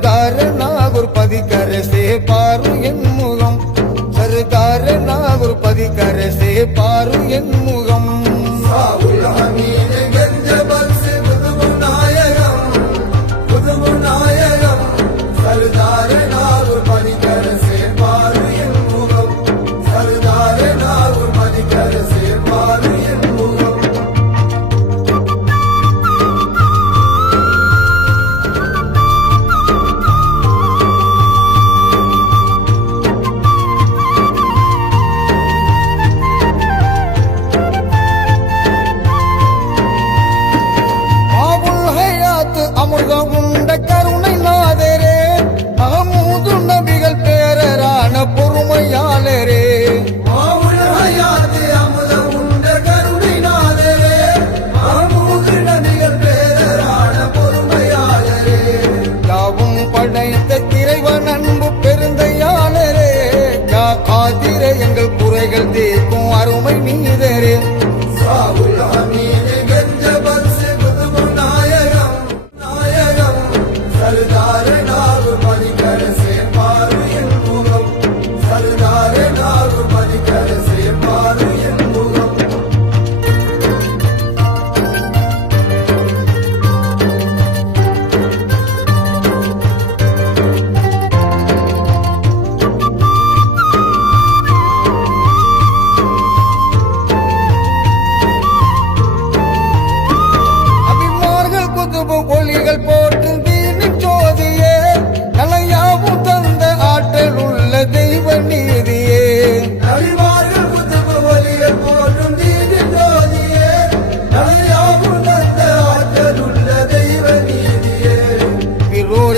சருதார நாகூர் பதிக்கரசே பாரு என் முகம். சருதார நாகூர் பதிக்கரசே பாரு என் முகம்.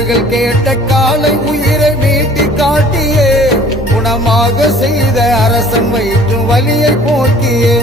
அவர்கள் கேட்ட காலை உயிரை நீட்டி காட்டியே. குணமாக செய்த அரசன் வயிற்று வலியை போக்கியே.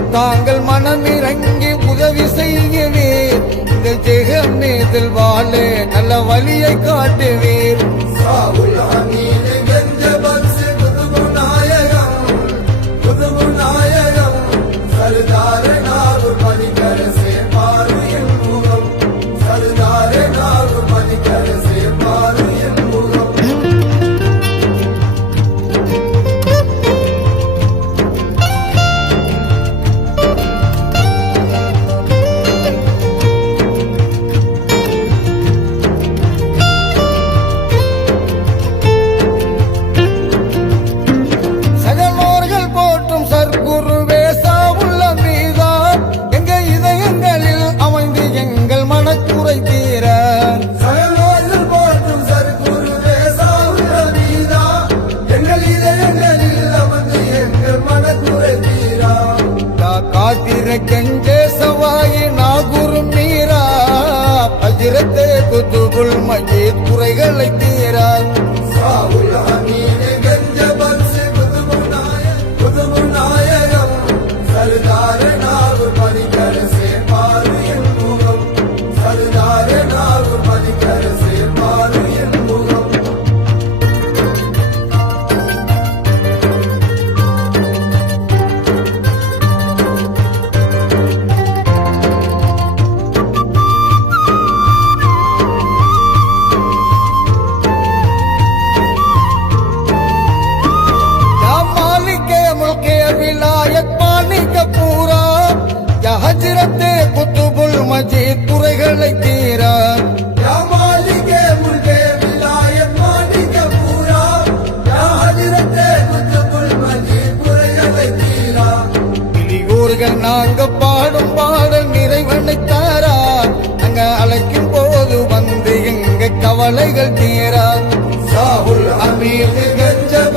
தாங்கள் மனமிறங்கி உதவி செய்கிறீர். இந்த நீதில் வாழ நல்ல வழியை காட்டுவீர். சாவுல் que முருகன் நாங்க பாடும் பாடல் நிறைவனை தாரா. அங்க அழைக்கும் போது வந்து எங்க கவலைகள் தீரா. சாவுல் அமீது கஞ்சம்